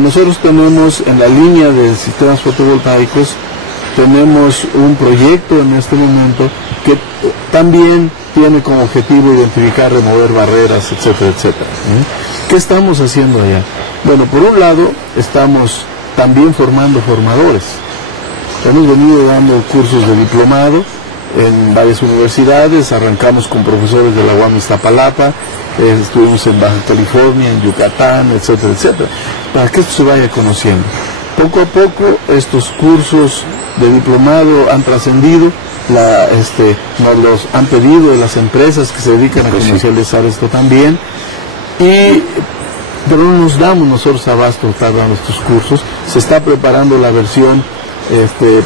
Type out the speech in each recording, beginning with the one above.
nosotros tenemos en la línea de sistemas fotovoltaicos, tenemos un proyecto en este momento que también tiene como objetivo identificar, remover barreras, etcétera, etcétera. ¿Qué estamos haciendo allá? Bueno, por un lado, estamos también formando formadores. Hemos venido dando cursos de diplomado en varias universidades, arrancamos con profesores de la UAM Iztapalapa, estuvimos en Baja California, en Yucatán, etcétera, etcétera, para que esto se vaya conociendo. Poco a poco estos cursos de diplomado han trascendido, nos los han pedido de las empresas que se dedican a comercializar esto también, pero no nos damos nosotros abasto de estar dando estos cursos. Se está preparando la versión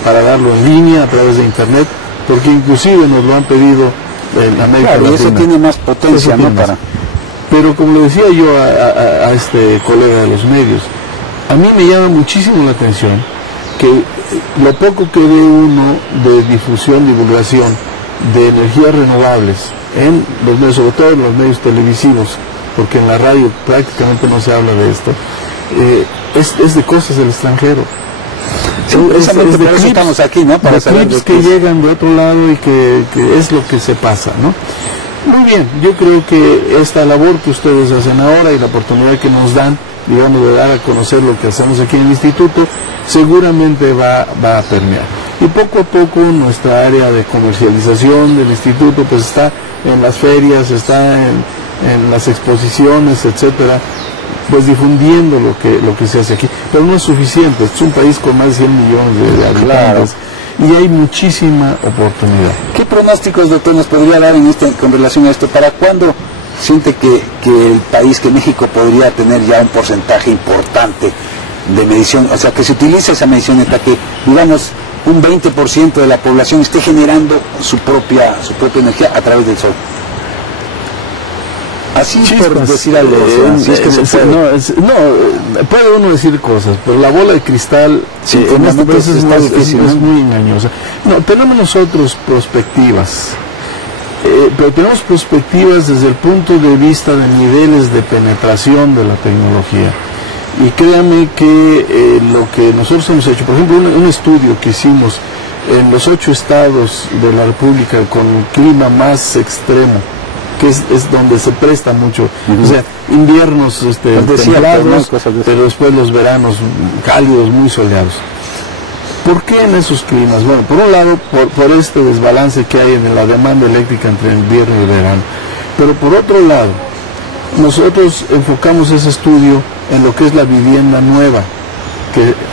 para darlo en línea a través de internet, porque inclusive nos lo han pedido en América Latina. Y eso tiene más potencia, ¿no? Pero como le decía yo a este colega de los medios, a mí me llama muchísimo la atención que lo poco que ve uno de difusión, divulgación de energías renovables en los medios, sobre todo en los medios televisivos, porque en la radio prácticamente no se habla de esto, es de cosas del extranjero. Sí, precisamente por eso estamos aquí, ¿no? Para saber clips que llegan de otro lado y que es lo que se pasa, ¿no? Muy bien, yo creo que esta labor que ustedes hacen ahora y la oportunidad que nos dan, digamos, de dar a conocer lo que hacemos aquí en el instituto, seguramente va a permear. Y poco a poco nuestra área de comercialización del instituto pues está en las ferias, está en las exposiciones, etcétera, pues difundiendo lo que se hace aquí. Pero no es suficiente, es un país con más de 100 millones de habitantes. Claro. Y hay muchísima oportunidad. ¿Qué pronósticos, doctor, nos podría dar con relación a esto? ¿Para cuándo siente que el país, que México, podría tener ya un porcentaje importante de medición? O sea, que se utilice esa medición para que, digamos, un 20% de la población esté generando su propia energía a través del sol. Así por decir algo. Puede uno decir cosas, pero la bola de cristal en este caso es muy engañosa. No, tenemos nosotros perspectivas, pero tenemos perspectivas desde el punto de vista de niveles de penetración de la tecnología. Y créame que lo que nosotros hemos hecho, por ejemplo, un estudio que hicimos en los 8 estados de la República con el clima más extremo, que es donde se presta mucho, o sea, inviernos templados, pero después los veranos cálidos, muy soleados. ¿Por qué en esos climas? Bueno, por un lado, por este desbalance que hay en la demanda eléctrica entre el invierno y el verano, pero por otro lado, nosotros enfocamos ese estudio en lo que es la vivienda nueva,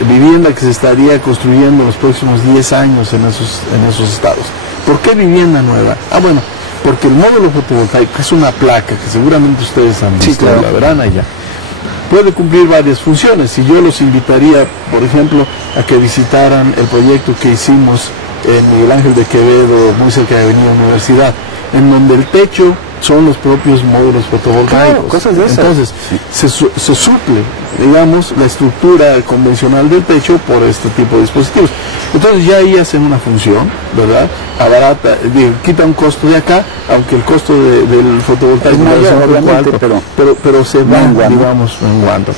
vivienda que se estaría construyendo en los próximos 10 años en esos estados. ¿Por qué vivienda nueva? Bueno, porque el módulo fotovoltaico es una placa que seguramente ustedes han visto, la verán allá, puede cumplir varias funciones, y yo los invitaría, por ejemplo, a que visitaran el proyecto que hicimos en Miguel Ángel de Quevedo, muy cerca de Avenida Universidad, en donde el techo son los propios módulos fotovoltaicos. Claro, cosas de esas. Entonces, se suple, digamos, la estructura convencional del techo por este tipo de dispositivos. Entonces ya ahí hacen una función, ¿verdad? Abarata, quita un costo de acá, aunque el costo del fotovoltaico es mayor, obviamente, pero se va, digamos, menguando.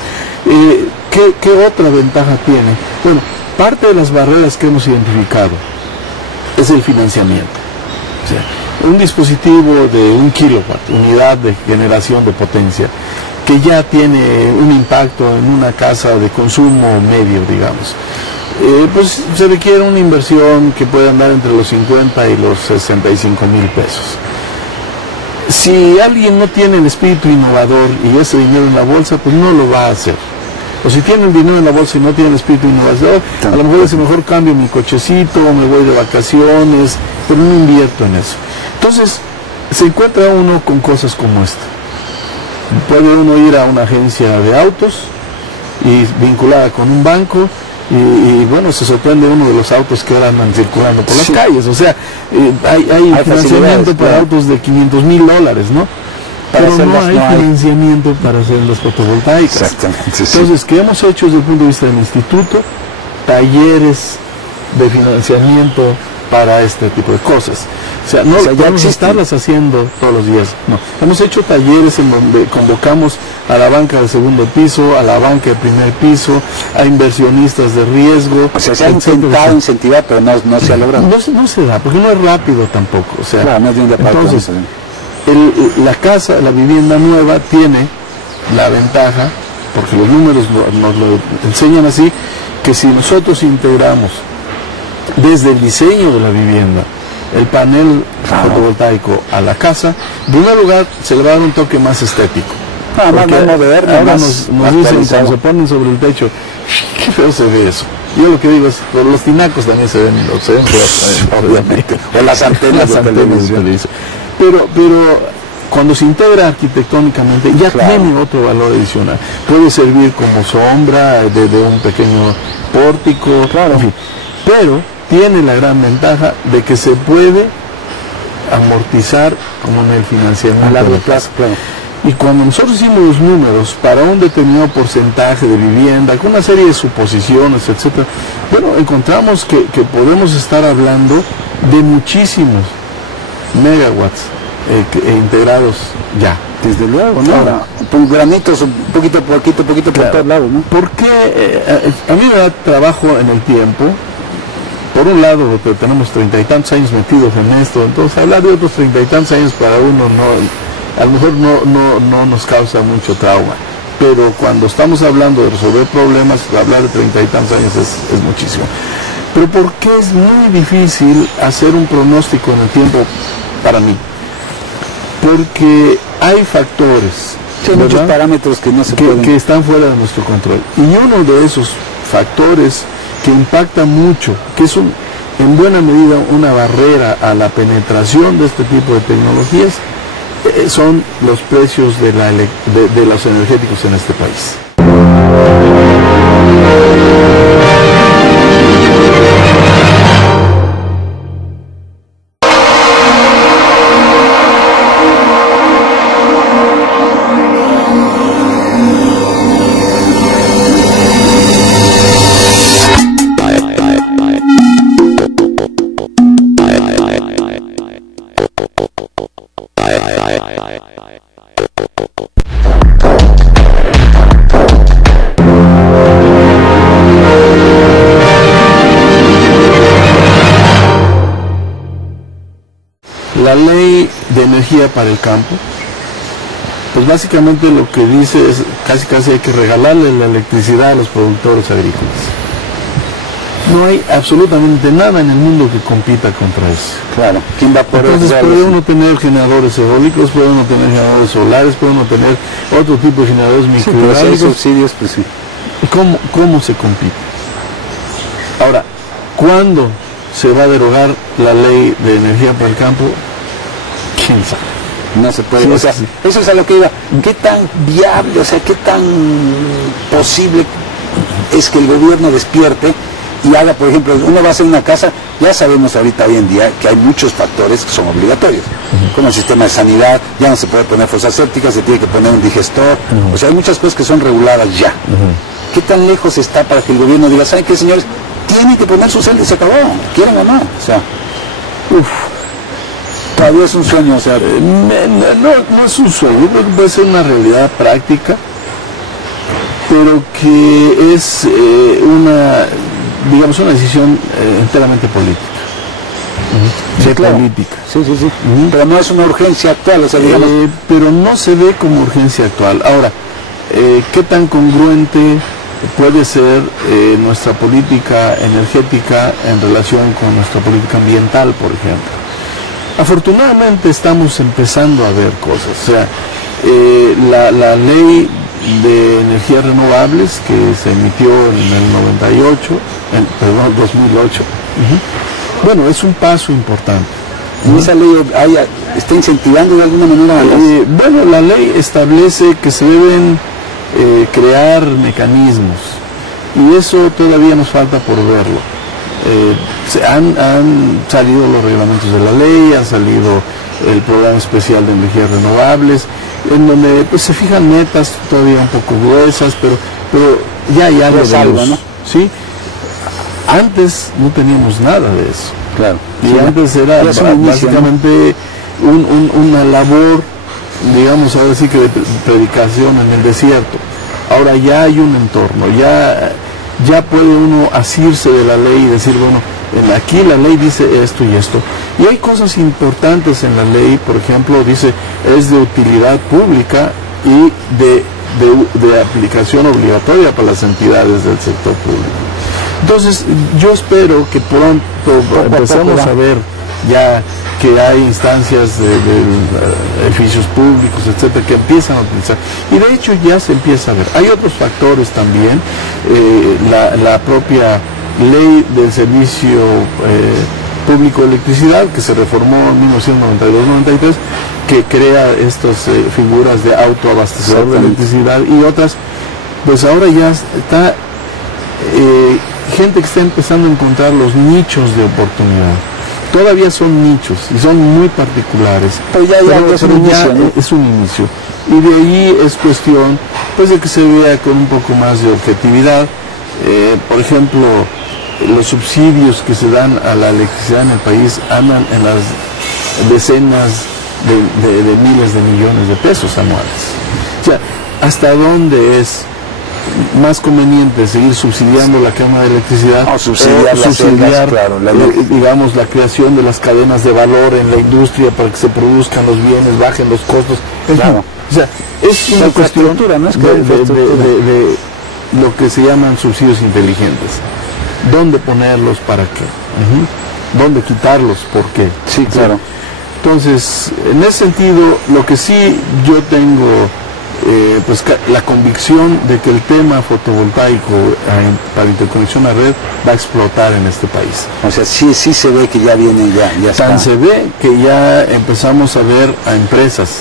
¿Qué otra ventaja tiene? Bueno, parte de las barreras que hemos identificado es el financiamiento. O sea, un dispositivo de 1 kilowatt, unidad de generación de potencia, que ya tiene un impacto en una casa de consumo medio, digamos, pues se requiere una inversión que puede andar entre los 50 y los 65,000 pesos. Si alguien no tiene el espíritu innovador y ese dinero en la bolsa, pues no lo va a hacer. O si tiene el dinero en la bolsa y no tiene el espíritu innovador, a lo mejor mejor cambio mi cochecito, me voy de vacaciones, pero no invierto en eso. Entonces, se encuentra uno con cosas como esta. Puede uno ir a una agencia de autos y vinculada con un banco y bueno, se sorprende uno de los autos que ahora andan circulando por las calles. O sea, hay financiamiento para autos de $500,000, ¿no? Pero no hay financiamiento para hacer las fotovoltaicas. Exactamente. Entonces, ¿qué hemos hecho desde el punto de vista del instituto? Talleres de financiamiento para este tipo de cosas. O sea, no podemos estarlas haciendo todos los días. No. Hemos hecho talleres en donde convocamos a la banca de segundo piso, a la banca de primer piso, a inversionistas de riesgo. O sea, se ha intentado incentivar, pero no se ha logrado. No se da, porque no es rápido tampoco. O sea, claro, no es de un día para otro. Entonces, la casa, la vivienda nueva tiene la ventaja, porque los números nos lo enseñan así, que si nosotros integramos desde el diseño de la vivienda el panel fotovoltaico a la casa, en primer lugar se le va a dar un toque más estético. Más moderno, ahora nos dicen, cuando se ponen sobre el techo, qué feo se ve eso. Yo lo que digo es, los tinacos también se ven feos, obviamente. O las antenas de televisión. Pero cuando se integra arquitectónicamente ya tiene otro valor adicional. Puede servir como sombra de un pequeño pórtico, en fin. Pero tiene la gran ventaja de que se puede amortizar como en el financiamiento a largo plazo. Y cuando nosotros hicimos los números para un determinado porcentaje de vivienda, con una serie de suposiciones, etcétera, bueno, encontramos que podemos estar hablando de muchísimos megawatts integrados ya. Desde luego, ¿no? Ahora, con granitos, poquito por todos lados, ¿no? Porque a mí me da trabajo en el tiempo. Por un lado, porque tenemos 30 y tantos años metidos en esto, entonces hablar de otros 30 y tantos años para uno a lo mejor no nos causa mucho trauma, pero cuando estamos hablando de resolver problemas, hablar de 30 y tantos años es muchísimo. Pero ¿por qué es muy difícil hacer un pronóstico en el tiempo para mí? Porque hay factores, hay muchos parámetros que no se pueden, que están fuera de nuestro control, y uno de esos factores que impacta mucho, que es en buena medida una barrera a la penetración de este tipo de tecnologías, son los precios de los energéticos en este país. La ley de energía para el campo, pues básicamente lo que dice es casi hay que regalarle la electricidad a los productores agrícolas. No hay absolutamente nada en el mundo que compita contra eso. Claro. ¿Quién va a poder? Entonces puede uno tener generadores eólicos, puede uno tener generadores solares, puede uno tener otro tipo de generadores microeólicos. Sí, pero si hay subsidios, pues sí. ¿Cómo se compite? Ahora, ¿cuándo se va a derogar la ley de energía para el campo? ¿Quién sabe? No se puede. O sea, eso es a lo que iba. ¿Qué tan viable, o sea, qué tan posible es que el gobierno despierte y haga, por ejemplo, uno va a hacer una casa, ya sabemos ahorita hoy en día que hay muchos factores que son obligatorios, como el sistema de sanidad, ya no se puede poner fosas sépticas, se tiene que poner un digestor, o sea, hay muchas cosas que son reguladas ya. ¿Qué tan lejos está para que el gobierno diga, ¿saben qué, señores? Tienen que poner su celda y se acabó, quieran o no? O sea, todavía es un sueño, o sea, no es un sueño, creo que puede ser una realidad práctica, pero que es una decisión enteramente política. Política. Sí. Pero no es una urgencia actual, o sea, digamos... pero no se ve como urgencia actual. Ahora, ¿qué tan congruente puede ser nuestra política energética en relación con nuestra política ambiental, por ejemplo? Afortunadamente estamos empezando a ver cosas. O sea, la ley de energías renovables que se emitió en el 2008, bueno, es un paso importante. ¿Y esa ley está incentivando de alguna manera? Bueno, la ley establece que se deben crear mecanismos, y eso todavía nos falta por verlo. Han salido los reglamentos de la ley, ha salido el programa especial de energías renovables, en donde pues se fijan metas todavía un poco gruesas, pero ya hay algo de luz, ¿no? ¿Sí? Antes no teníamos nada de eso. Claro. Y sí, antes era básicamente una labor, digamos, ahora sí que de predicación en el desierto. Ahora ya hay un entorno, ya puede uno asirse de la ley y decir, bueno, aquí la ley dice esto y esto. Y hay cosas importantes en la ley, por ejemplo, dice, es de utilidad pública y de aplicación obligatoria para las entidades del sector público. Entonces, yo espero que pronto empecemos a ver ya que hay instancias de edificios públicos, etcétera, que empiezan a utilizar. Y de hecho ya se empieza a ver. Hay otros factores también, la propia ley del servicio público de electricidad, que se reformó en 1992-93, que crea estas figuras de autoabastecedor de electricidad y otras. Pues ahora ya está gente que está empezando a encontrar los nichos de oportunidad. Todavía son nichos y son muy particulares, pero ya es un inicio. Y de ahí es cuestión pues de que se vea con un poco más de objetividad. Por ejemplo, los subsidios que se dan a la electricidad en el país andan en las decenas de miles de millones de pesos anuales. O sea, ¿hasta dónde es más conveniente seguir subsidiando la quema de electricidad o subsidiar claro, digamos, la creación de las cadenas de valor en la industria para que se produzcan los bienes, bajen los costos? Claro. O sea, es una cuestión ¿no? de lo que se llaman subsidios inteligentes. ¿Dónde ponerlos? ¿Para qué? ¿Dónde quitarlos? ¿Por qué? Sí, claro. Entonces, en ese sentido, lo que sí yo tengo pues la convicción de que el tema fotovoltaico para interconexión a red va a explotar en este país. O sea, sí se ve que ya viene, ya está. Tan se ve que ya empezamos a ver a empresas,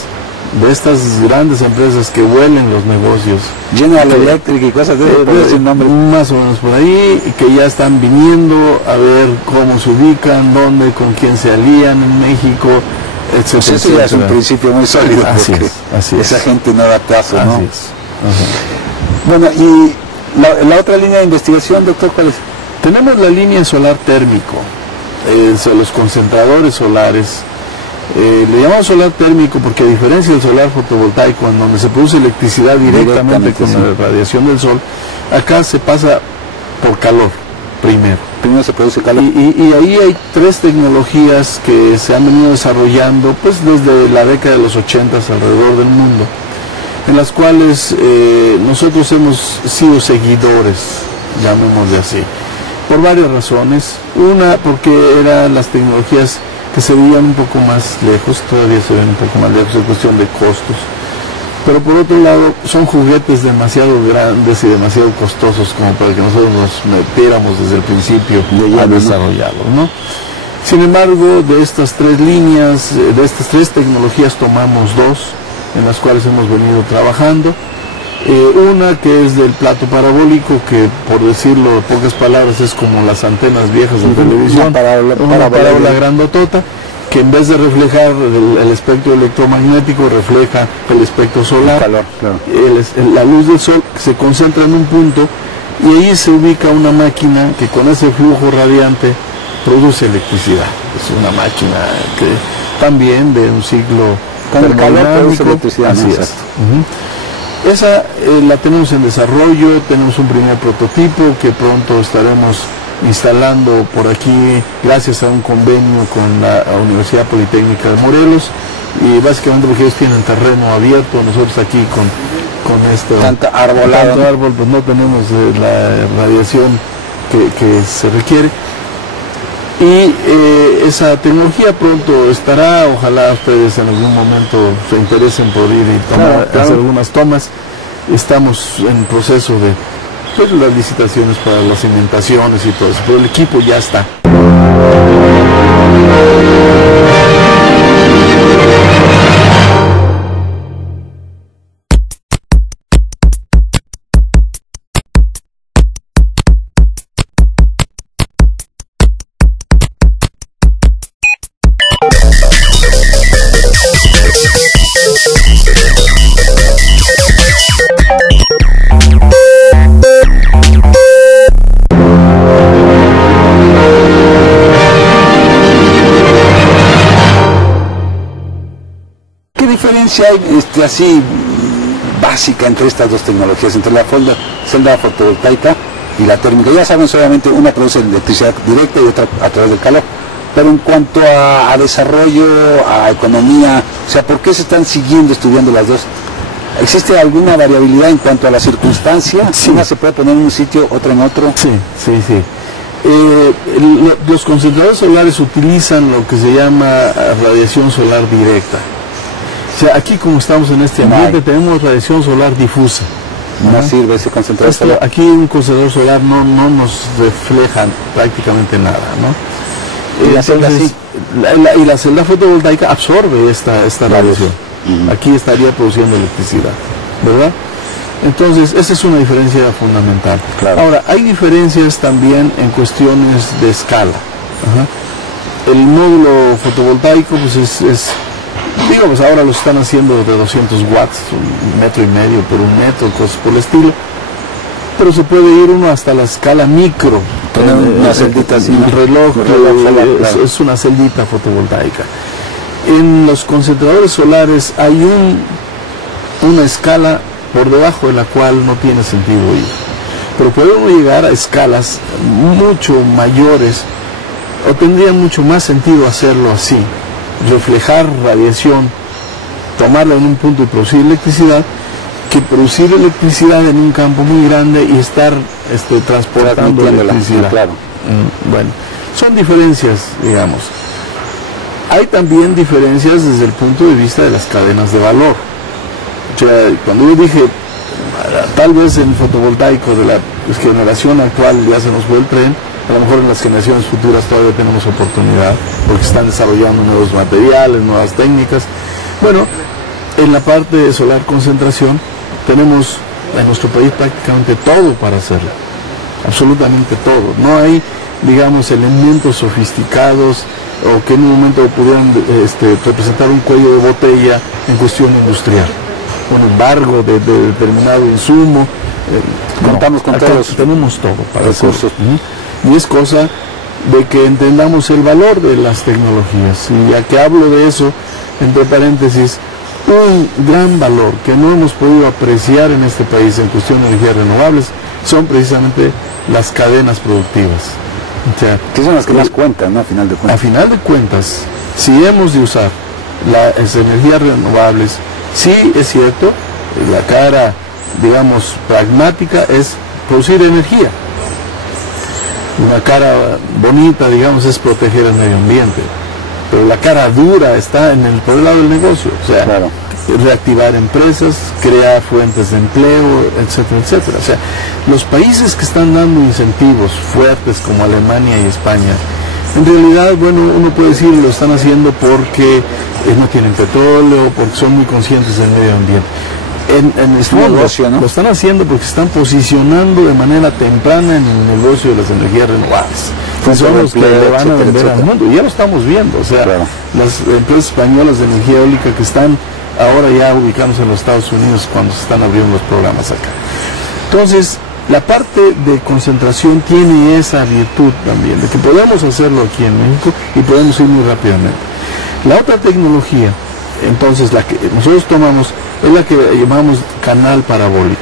de estas grandes empresas que huelen los negocios. General Electric y cosas de nombre. Más o menos por ahí, que ya están viniendo a ver cómo se ubican, dónde, con quién se alían en México, etcétera, pues eso ya es un principio muy sólido, así es. Esa gente no da caso, ¿no? Así es. Bueno, y la otra línea de investigación, doctor, ¿cuál es? Tenemos la línea solar térmico, los concentradores solares. Le llamamos solar térmico porque, a diferencia del solar fotovoltaico, en donde se produce electricidad directamente con la radiación del sol, acá se pasa por calor primero se produce calor. Y ahí hay tres tecnologías que se han venido desarrollando pues desde la década de los 80 alrededor del mundo, en las cuales nosotros hemos sido seguidores, llamémosle así, por varias razones. Una, porque eran las tecnologías que se veían un poco más lejos, todavía se ven un poco más lejos en cuestión de costos. Pero por otro lado, son juguetes demasiado grandes y demasiado costosos como para que nosotros nos metiéramos desde el principio a desarrollarlos, ¿no? Sin embargo, de estas tres líneas, de estas tres tecnologías, tomamos dos, en las cuales hemos venido trabajando. Una que es del plato parabólico, que por decirlo en pocas palabras es como las antenas viejas de televisión, una parábola grandotota, que en vez de reflejar el espectro electromagnético, refleja el espectro solar, calor, claro. La luz del sol se concentra en un punto y ahí se ubica una máquina que con ese flujo radiante produce electricidad. Es una máquina que también de un ciclo termodinámico. Así es. Esa la tenemos en desarrollo, tenemos un primer prototipo que pronto estaremos instalando por aquí gracias a un convenio con la Universidad Politécnica de Morelos, y básicamente porque ellos tienen terreno abierto, nosotros aquí con tanto árbol, pues no tenemos la radiación que se requiere. Y esa tecnología pronto estará, ojalá ustedes en algún momento se interesen por ir y hacer algunas tomas. Estamos en proceso de las licitaciones para las cimentaciones y todo eso, pero el equipo ya está. diferencia hay así básica entre estas dos tecnologías, entre la celda fotovoltaica y la térmica? Ya saben, obviamente una produce electricidad directa y otra a través del calor. Pero en cuanto a desarrollo, a economía, o sea, ¿por qué se están siguiendo estudiando las dos? ¿Existe alguna variabilidad en cuanto a la circunstancia? Sí. ¿Una se puede poner en un sitio, otra en otro? Sí. Los concentradores solares utilizan lo que se llama radiación solar directa. O sea, aquí como estamos en este ambiente tenemos radiación solar difusa. No sirve ese concentrador solar. Aquí un concentrador solar no nos refleja prácticamente nada, ¿no? Y la celda sí. Y la celda fotovoltaica absorbe esta radiación. Aquí estaría produciendo electricidad, ¿verdad? Entonces, esa es una diferencia fundamental. Claro. Ahora, hay diferencias también en cuestiones de escala. El módulo fotovoltaico, pues digamos, ahora lo están haciendo de 200 watts, 1,5 metros por 1 metro, cosas por el estilo. Pero se puede ir uno hasta la escala micro. Poner una celdita así. El reloj es una celdita fotovoltaica. En los concentradores solares hay una escala por debajo de la cual no tiene sentido ir. Pero puede uno llegar a escalas mucho mayores, o tendría mucho más sentido hacerlo así, reflejar radiación, tomarla en un punto y producir electricidad, que producir electricidad en un campo muy grande y estar transportando electricidad. Claro. Bueno, son diferencias, digamos. Hay también diferencias desde el punto de vista de las cadenas de valor. O sea, cuando yo dije, tal vez en fotovoltaico de la generación actual ya se nos fue el tren, a lo mejor en las generaciones futuras todavía tenemos oportunidad, porque están desarrollando nuevos materiales, nuevas técnicas. Bueno, en la parte de solar concentración, tenemos en nuestro país prácticamente todo para hacerlo, absolutamente todo. No hay, digamos, elementos sofisticados o que en un momento pudieran representar un cuello de botella en cuestión industrial, un embargo de determinado insumo. Contamos con todos. Tenemos todo para recursos. Y es cosa de que entendamos el valor de las tecnologías. Y ya que hablo de eso, entre paréntesis, un gran valor que no hemos podido apreciar en este país en cuestión de energías renovables son precisamente las cadenas productivas. O sea, que son las que más cuentan, ¿no? A final de cuentas. A final de cuentas, si hemos de usar las energías renovables, sí es cierto, la cara, digamos, pragmática es producir energía. Una cara bonita, digamos, es proteger el medio ambiente. Pero la cara dura está por el lado del negocio, o sea, claro, reactivar empresas, crear fuentes de empleo, etcétera, etcétera. O sea, los países que están dando incentivos fuertes como Alemania y España, en realidad, bueno, uno puede decir lo están haciendo porque no tienen petróleo, porque son muy conscientes del medio ambiente. En el fondo, ¿no? Lo están haciendo porque se están posicionando de manera temprana en el negocio de las energías renovables. Son los que le van a vender al mundo. Y ya lo estamos viendo. O sea, claro, las empresas españolas de energía eólica que están ahora ya ubicados en los Estados Unidos cuando se están abriendo los programas acá. Entonces, la parte de concentración tiene esa virtud también, de que podemos hacerlo aquí en México y podemos ir muy rápidamente. La otra tecnología, entonces, la que nosotros tomamos, es la que llamamos canal parabólico.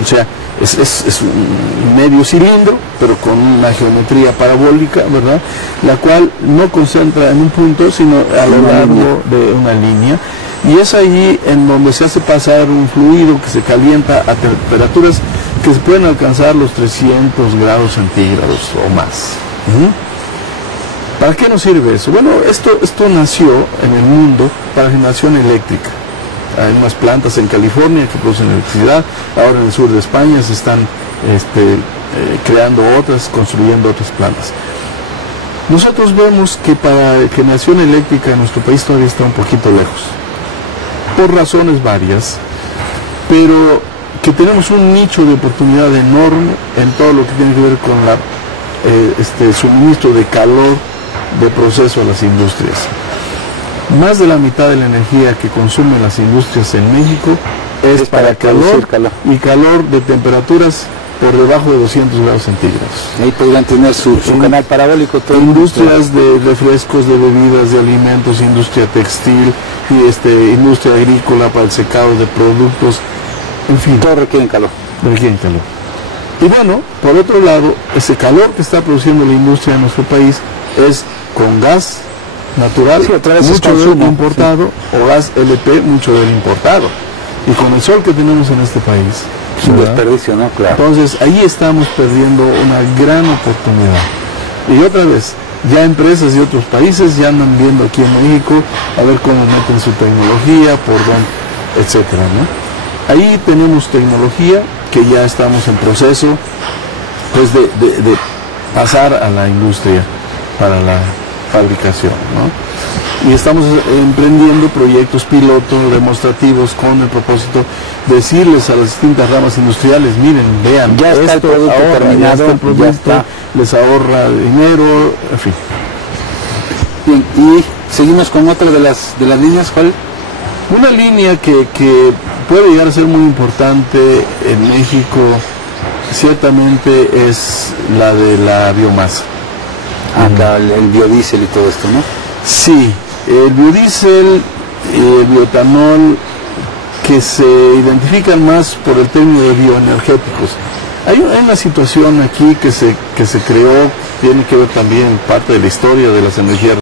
O sea, es un medio cilindro, pero con una geometría parabólica, ¿verdad? La cual no concentra en un punto, sino a lo largo de una línea. Y es ahí en donde se hace pasar un fluido que se calienta a temperaturas que se pueden alcanzar los 300 grados centígrados o más. ¿Para qué nos sirve eso? Bueno, esto nació en el mundo para generación eléctrica. Hay unas plantas en California que producen electricidad, ahora en el sur de España se están creando otras, construyendo otras plantas. Nosotros vemos que para generación eléctrica en nuestro país todavía está un poquito lejos, por razones varias, pero que tenemos un nicho de oportunidad enorme en todo lo que tiene que ver con el suministro de calor de proceso a las industrias. Más de la mitad de la energía que consumen las industrias en México es para calor y calor de temperaturas por debajo de 200 grados centígrados. Ahí podrían tener su canal parabólico. Todo industrias de refrescos, de bebidas, de alimentos, industria textil, y industria agrícola para el secado de productos, en fin. Todo requieren calor. Requieren calor. Y bueno, por otro lado, ese calor que está produciendo la industria en nuestro país es con gas natural, sí, otra vez mucho del importado, sí, o gas LP, mucho del importado. Y con el sol que tenemos en este país, es un desperdicio, ¿no? Claro. Entonces, ahí estamos perdiendo una gran oportunidad. Y otra vez, ya empresas de otros países ya andan viendo aquí en México a ver cómo meten su tecnología, por dónde, etcétera, ¿no? Ahí tenemos tecnología que ya estamos en proceso, pues, de pasar a la industria para la fabricación, ¿no? Y estamos emprendiendo proyectos pilotos, demostrativos, con el propósito de decirles a las distintas ramas industriales, miren, vean, ya está el producto terminado, ya está el producto, les ahorra dinero, en fin. Bien, y seguimos con otra de las líneas, ¿cuál? Una línea que puede llegar a ser muy importante en México, ciertamente, es la de la biomasa. El biodiesel y todo esto, ¿no? Sí, el biodiesel y el bioetanol, que se identifican más por el término de bioenergéticos. Hay una situación aquí que se creó, tiene que ver también parte de la historia de las energías